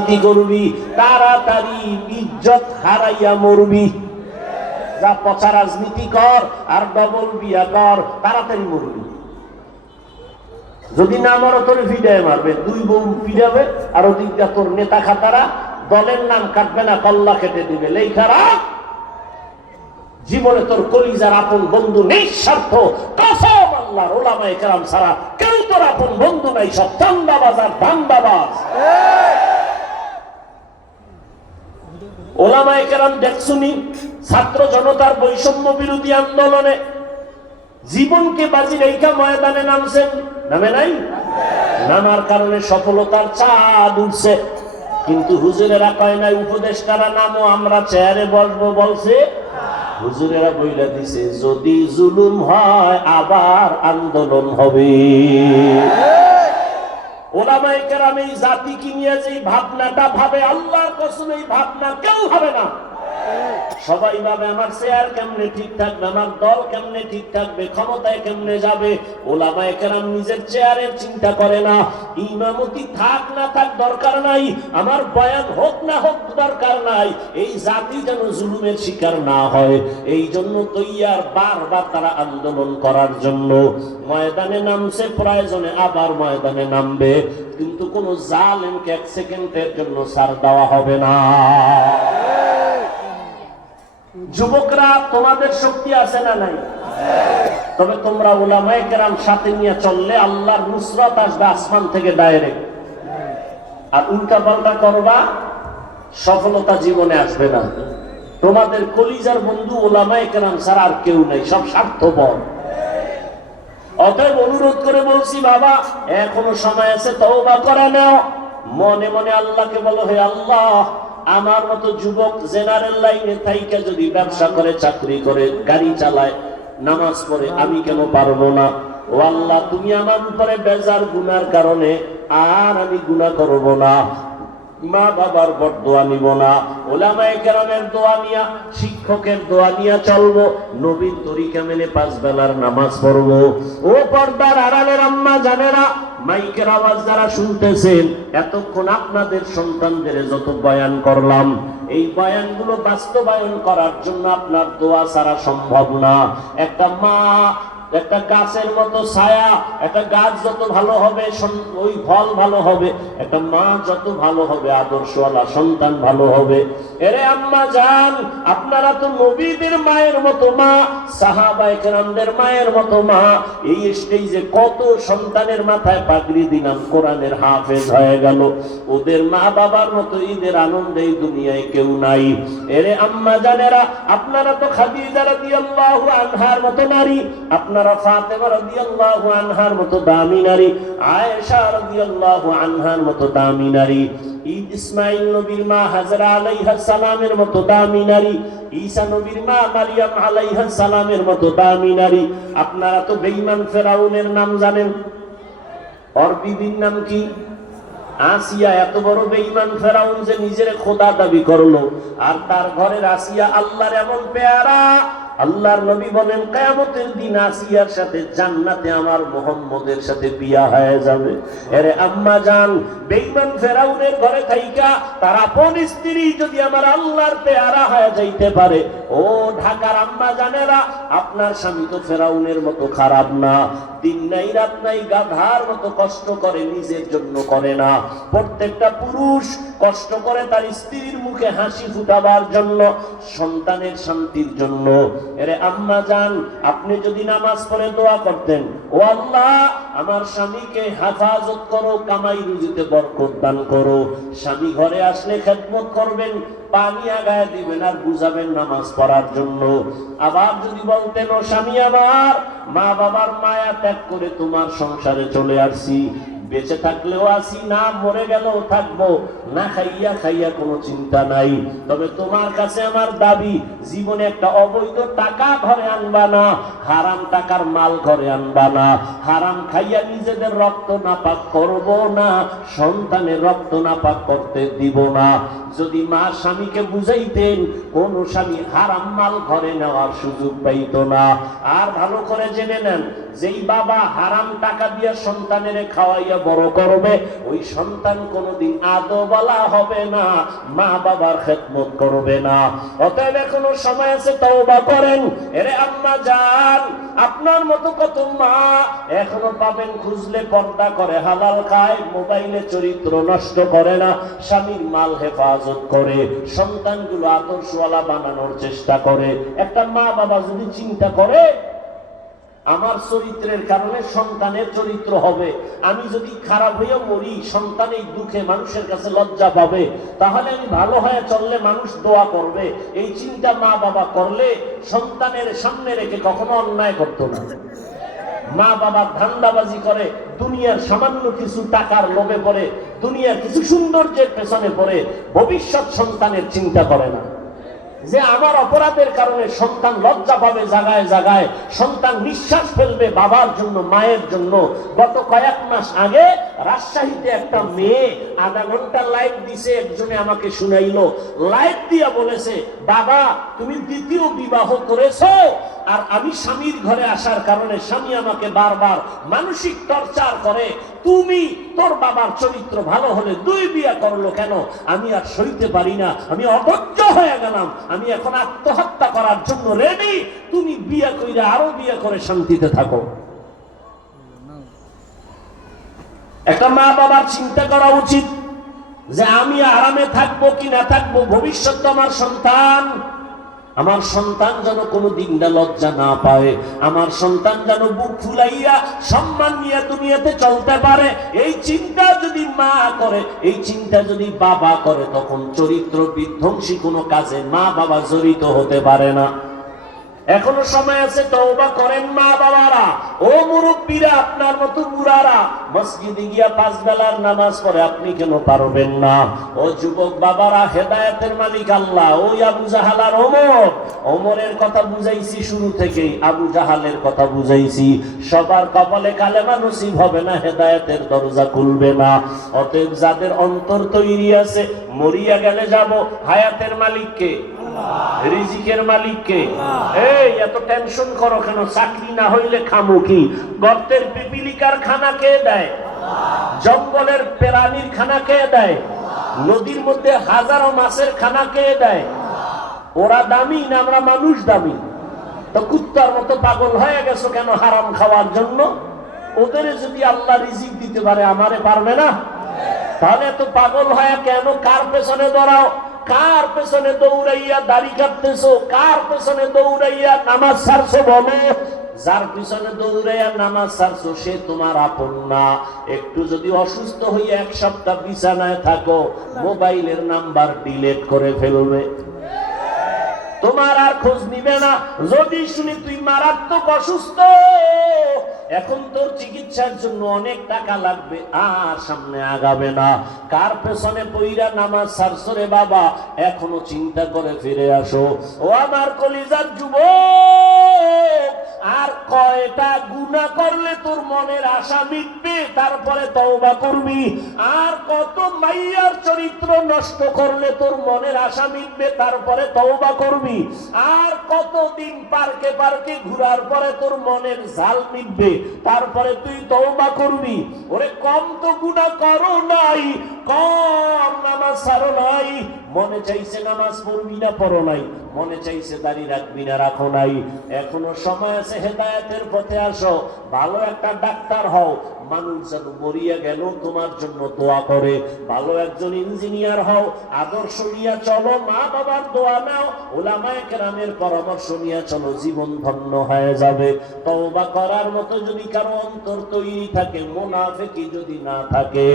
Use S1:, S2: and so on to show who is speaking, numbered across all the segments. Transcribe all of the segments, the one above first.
S1: রাজনীতি করবি? তাড়াতাড়ি ইজ্জত হারাইয়া মরবি। যা পচা রাজনীতি কর আর ডবল বিয়া কর, তাড়াতাড়ি মরবি। যদি না মারো, তোর ফিডায় মারবে। দুই বউ ফিডাবে আর ওদিকটা তোর নেতা খাতারা দলের নাম কাটবে না, কল্লা কেটে দিবে। লেখারা জীবনে তোর কলিজার আপন বন্ধু নেই, স্বার্থ। কসম আল্লাহর ওলামায়ে ছাড়া কেউ তোর আপন বন্ধু নাই, সব চান্দাবাজ আর ওলামায়ে কেরাম দেখছুনি, ছাত্র জনতার বৈষম্য বিরোধী আন্দোলনে জীবনকে বাজি রেখা ময়দানে নামছেন, নামে নাই? নামার কারণে সফলতার চাঁদ উঠছে। কিন্তু হুজুরেরা কয় নাই, উপদেষ্টারা নামও আমরা চেয়ারে বসবো, বলছে। হুজুরেরা বইলা দিছে, যদি জুলুম হয়, আবার আন্দোলন হবে। ওলামায়ে কেরাম এই জাতিকে নিয়ে যে ভাবনাটা ভাবে, আল্লাহর কসম এই ভাবনা কেউ হবে না। সবাই ভাবে আমার চেয়ার কেমনে ঠিক থাকবে, আমার দল কেমনে ঠিক থাকবে, ক্ষমতায় কেমনে যাবে, ওলামায়ে কেরাম নিজের চেয়ারের চিন্তা করে না। ইমামতি থাক না থাক দরকার নাই, আমার বয়ান হোক না হোক দরকার নাই, এই জাতি যেন জুলুমের শিকার না হয়। এই জন্য তৈয়ার বারবার তারা আন্দোলন করার জন্য। ময়দানে নামছে, প্রয়োজনে আবার ময়দানে নামবে। কিন্তু কোন জালেমকে এক সেকেন্ডের জন্য সার দেওয়া হবে না। যুবকরা, তোমাদের শক্তি আছে না নাই? তবে তোমরা ওলামায়ে কেরাম সাথে নিয়ে চললে আল্লাহর নুসরত আসবে আসমান থেকে ডাইরেক্ট। আর উল্টা পাল্টা করবা, সফলতা জীবনে আসবে না। তোমাদের কলিজার বন্ধু ওলামায়ে কেরাম ছাড়া আর কেউ নাই, সব স্বার্থপর। অতএব অনুরোধ করে বলছি, বাবা, এখনও সময় আছে, তওবা করে নাও। মনে মনে আল্লাহকে বলো, হে আল্লাহ আমার মতো যুবক জেনারেল লাইনে থাইকা যদি ব্যবসা করে, চাকরি করে, গাড়ি চালায়, নামাজ পড়ে, আমি কেন পারব না? ও আল্লাহ, তুমি আমার উপরে বেজার গুনার কারণে আর আমি গুণা করব না। মা বাবার বট দোয়া নিব না, ওলামায়ে কেরামের দোয়া নিয়া, শিক্ষকের দোয়া নিয়া চলবো, নবীর তরিকা মেনে পাঁচ বেলার নামাজ পড়ব। ও পর্দার আড়ালের আম্মা জানেরা, মাইকের আওয়াজ যারা শুনতেছেন, এতক্ষণ আপনাদের সন্তানদের যত বয়ান করলাম, এই বয়ানগুলো বাস্তবায়ন করার জন্য আপনার দোয়া ছাড়া সম্ভব না। একটা মা একটা গাছের মতো ছায়া, একটা গাছ যত ভালো হবে ওই ফল ভালো হবে, একটা মা যত ভালো হবে, আদর্শওয়ালা সন্তান ভালো হবে। এরে আম্মা জান, আপনারা তো নবীদের মায়ের মতো মা, সাহাবায়ে কেরামদের মায়ের মতো মা। এই স্টেজে কত সন্তানের মাথায় পাগড়ি দিলাম, কোরআনের হাফেজ হয়ে গেল। ওদের মা বাবার মতো ঈদের আনন্দে এই দুনিয়ায় কেউ নাই। এরে আম্মা জানেরা, আপনারা তো খাদিজা রাদিয়াল্লাহু আনহার মতো নারী, আপনারা ফাতেমা রাদিয়াল্লাহু আনহার মতো দামি নারী, আয়েশা রাদিয়াল্লাহু আনহার মতো দামি নারী ইসমাইল নবীর মা হাজরা সালামের মতো দামি নারী, ঈসা নবীর মা মারিয়াম সালামের মতো দামি নারী। আপনারা তো বেঈমান ফেরাউনের নাম জানেন। ওর বিবির নাম কি? আসিয়া এত বড় বেঈমান ফেরাউন যে নিজের খোদা দাবি করল। আর তার ঘরের আসিয়া আল্লাহর এমন পেয়ারা আল্লাহর নবী বলেন, কেয়ামতের দিন আসিয়ার সাথে জান্নাতে আমার মোহাম্মদের সাথে বিয়া হয়ে যাবে। এরে আম্মা জান, বেঈমান ফেরাউনের ঘরে থাইকা, তার আপন স্ত্রী যদি আমার আল্লাহর পেয়ারা হয়ে যাইতে পারে। ও ঢাকার আম্মা জানেরা, আপনার স্বামী তো ফেরাউনের মতো খারাপ না। দিন নাই, রাত নাই, গাধার মতো কষ্ট করে, নিজের জন্য করে না। প্রত্যেকটা পুরুষ কষ্ট করে তার স্ত্রীর মুখে হাসি ফুটাবার জন্য, সন্তানের শান্তির জন্য এরে আম্মা যান আপনি যদি নামাজ পড়ে দোয়া করতেন, ও আল্লাহ, আমার স্বামীকে হেফাজত করো, কামাই রুজিতে বরকত দান করো। স্বামী ঘরে আসলে খেদমত করবেন, পানি আগায় দিবেন আর বুঝাবেন নামাজ পড়ার জন্য। আবার যদি বলতেন, ও স্বামী আবার মা বাবার মায়া ত্যাগ করে তোমার সংসারে চলে আসছি বেঁচে থাকলেও আসি, না মরে গেলেও থাকব, না খাইয়া খাইয়া কোনো চিন্তা নাই। তবে তোমার কাছে আমার দাবি, জীবনে একটা অবৈধ টাকা ঘরে আনবা না, হারাম টাকার মাল ঘরে আনবা না। হারাম খাইয়া নিজেদের রক্ত নাপাক করব না, সন্তানের রক্ত নাপাক করতে দিব না। যদি মা স্বামীকে বুঝাইতেন, কোন স্বামী হারাম মাল ঘরে নেওয়ার সুযোগ পাইতো না। আর ভালো করে জেনে নেন যেই বাবা হারাম টাকা দিয়ে সন্তানের খাওয়াইয়া বড় করবে, ওই সন্তান কোনোদিন আদো বলা হবে না, মা বাবার খেদমত করবে না। অতএব এখনও সময় আছে, তওবা করেন। এরে আম্মা যান আপনার মতো কত মা এখনও পাবেন খুঁজলে পর্দা করে, হালাল খায়, মোবাইলে চরিত্র নষ্ট করে না, স্বামীর মাল হেফাজত করে, সন্তানগুলো আদর্শওয়ালা বানানোর চেষ্টা করে। একটা মা বাবা যদি চিন্তা করে আমার চরিত্রের কারণে সন্তানের চরিত্র হবে। আমি যদি খারাপ হয়ে মরি, সন্তান এই দুঃখে মানুষের কাছে লজ্জা পাবে। তাহলে আমি ভালো হয়ে চললে মানুষ দোয়া করবে। এই চিন্তা মা বাবা করলে সন্তানের সামনে রেখে কখনো অন্যায় করতো না। মা বাবা ধান্দাবাজি করে, দুনিয়ার সামান্য কিছু টাকার লোভে পড়ে, দুনিয়ার কিছু সৌন্দর্যের পেছনে পড়ে, ভবিষ্যৎ সন্তানের চিন্তা করে না। যে আমার অপরাধের কারণে সন্তান লজ্জা পাবে জাগায় জাগায়, সন্তান নিঃশ্বাস ফেলবে বাবার জন্য, মায়ের জন্য। গত কয়েক মাস আগে রাজশাহীতে একটা মেয়ে আধা ঘণ্টা লাইট দিছে, একজনে আমাকে শুনাইলো। লাইট দিয়া বলেছে, বাবা, তুমি দ্বিতীয় বিবাহ করেছ? আর আমি স্বামীর ঘরে আসার কারণে স্বামী আমাকে বারবার মানসিক টর্চার করে, তুমি তোর বাবার চরিত্র ভালো হলে দুই বিয়ে করল কেন? আমি আর সইতে পারি না, আমি অধৈর্য হয়ে গেলাম, আমি এখন আত্মহত্যা করার জন্য রেডি তুমি বিয়ে কইরা আরও বিয়ে করে শান্তিতে থাকো। একটা মা বাবার চিন্তা করা উচিত যে আমি আরামে থাকব কি না থাকব, ভবিষ্যৎ আমার সন্তান। আমার সন্তান যেন কোনো দিন না লজ্জা না পায়, আমার সন্তান যেন বুক ফুলাইয়া সম্মান নিয়ে দুনিয়াতে চলতে পারে, এই চিন্তা যদি মা করে, এই চিন্তা যদি বাবা করে, তখন চরিত্র বিধ্বংসী কোনো কাজে মা বাবা জড়িত হতে পারে না। এখনও সময় আছে, তওবা করেন মা বাবারা। ও মুরব্বীরা, আপনার মতো বুড়ারা, মসজিদে গিয়া পাঁচ বেলার নামাজ পড়ে, আপনি কেন পারবেন না? ও যুবক বাবারা, হেদায়েতের মালিক আল্লাহ ওই আবু জাহাল আর ওমর। ওমরের কথা বুঝাইছি শুরু থেকেই, আবু জাহালের কথা বুঝাইছি। সবার কপালে কালেমা নসিব হবে না, হেদায়েতের দরজা খুলবে না। অতএব যাদের অন্তর তৈরি আছে, মরিয়া গেলে যাব, হায়াতের মালিককে রিজিকের মালিককে। এই, এত টেনশন করো কেন? চাকরি না হইলে খামো কি? গর্তের পিপিলিকার খানা কে দেয়? জঙ্গলের প্রাণীর খানা কে দেয়? নদীর মধ্যে হাজারো মাছের খানা কে দেয়? ওরা দামি না আমরা মানুষ দামি? তো কুত্তার মতো পাগল হয়ে গেছো কেন হারাম খাওয়ার জন্য? ওদের যদি আল্লাহ রিজিক দিতে পারে, আমারে পারবে না? তাহলে এত পাগল হয়ে কেন কার পেছনে দৌড়াও? কার পেছনে দৌড়াইয়া দাড়ি কাটতেছো? কার পেছনে দৌড়াইয়া নামাজ ছাড়ছো বলো? যার পিছনে দৌড়াইয়া নামাজ ছাড়ছো, সে তোমার আপন না। একটু যদি অসুস্থ হইয়া এক সপ্তাহ বিছানায় থাকো, মোবাইলের নাম্বার ডিলেট করে ফেলবে। তোমার আর খোঁজ নিবে না। যদি শুনি তুই মারাত্মক অসুস্থ এখন তোর চিকিৎসার জন্য অনেক টাকা লাগবে। আর সামনে আগাবে না। কার পেছনে পইরা নামাজ সারসরে বাবা? এখনও চিন্তা করে ফিরে আসো। ও আমার কলিজার যুবক! কয়টা গুণা করলে তোর মনের আশা মিটবে, তারপরে তওবা করবি। আর কত মাইয়ার চরিত্র নষ্ট করলে তোর মনের আশা মিটবে, তারপরে তওবা করবি। আর কতদিন পার্কে পার্কে ঘুরার পরে তোর মনের ঝাল মিটবে, তারপরে তুই তওবা করবি। ওরে, কম তো গুণা করো নাই, কম নামাজ সারো নাই। মনে চাইছে নামাজ পড়বি না, পড়ো নাই। মনে চাইছে দাড়ি রাখবি না, রাখো নাই। এখনও সময় আছে হেদায়েতের পথে আসো। ভালো একটা ডাক্তার হও। মানুষ যেন মরিয়া গেল, তোমার জন্য দোয়া করে। ভালো একজন ইঞ্জিনিয়ার হও। আদর্শ নিয়ে চলো মা বাবার দোয়া নাও। ওলামায় কেরামের পরামর্শ নিয়ে চলো, জীবন ধন্য হয়ে যাবে। তওবা করার মতো যদি কারও অন্তর তৈরি থাকে মোনাফেকি যদি না থাকে,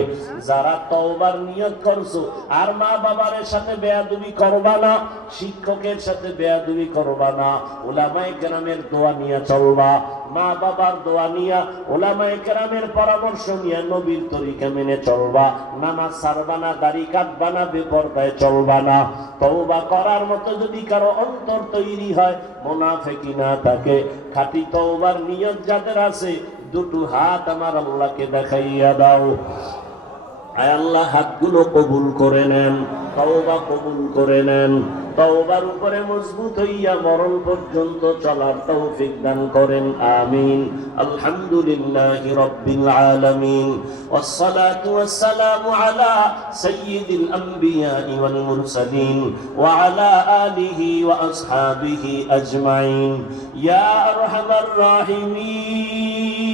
S1: যারা তওবার নিয়ত করছ, আর মা বাবার সাথে বেয়াদবি করবা না, শিক্ষকের সাথে বেয়াদবি করবা না। ওলামায় কেরামের দোয়া নিয়ে চলবা। মা বাবার দোয়া নিয়া ওলামায় কেরামের পরামর্শ নিয়ে নবীর তরিকা মেনে চলবা। নামাজ সারবা না, দাড়ি কাটবা না, বেপরদায় চলবা না। তওবা করার মতো যদি কারও অন্তর তৈরি হয় মোনাফেকি না থাকে। খাঁটি তওবার নিয়ত যাদের আছে, দুটো হাত আমার আল্লাহকে দেখাইয়া দাও। আয় আল্লাহ হাতগুলো কবুল করে নেন তওবা কবুল করে নেন তওবার উপরে মজবুত হইয়া মরণ পর্যন্ত চলার তৌফিক দান করেন আমিন আলহামদুলিল্লাহি রাব্বিল আলামিন والصلاة والسلام على سيد الأنبياء والمرسلين وعلى آله وأصحابه أجمعين يا أرحم الراحمين